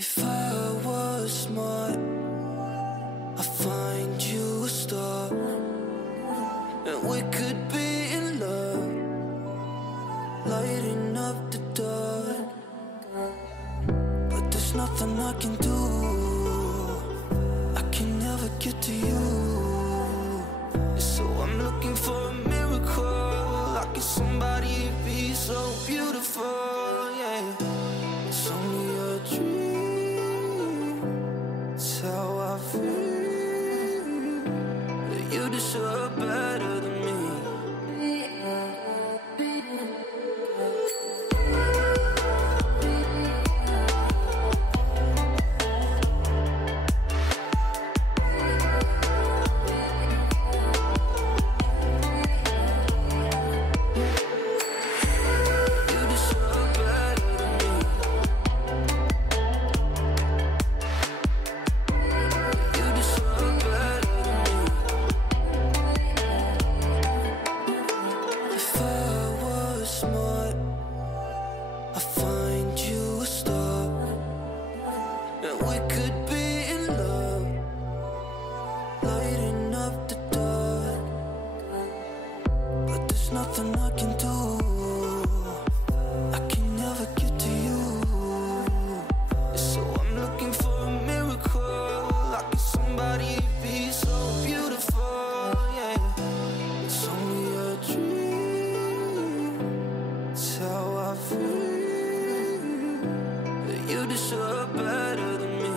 If I was smart, I'd find you a star, and we could be in love, lighting up the dark. But there's nothing I can do, I can never get to you. So I'm looking for a miracle, like if somebody be so beautiful, yeah. It's only a dream, it's how I feel, that you deserve better than me. Nothing I can do, I can never get to you. So I'm looking for a miracle, like if somebody be so beautiful, yeah. It's only a dream, it's how I feel, that you deserve better than me.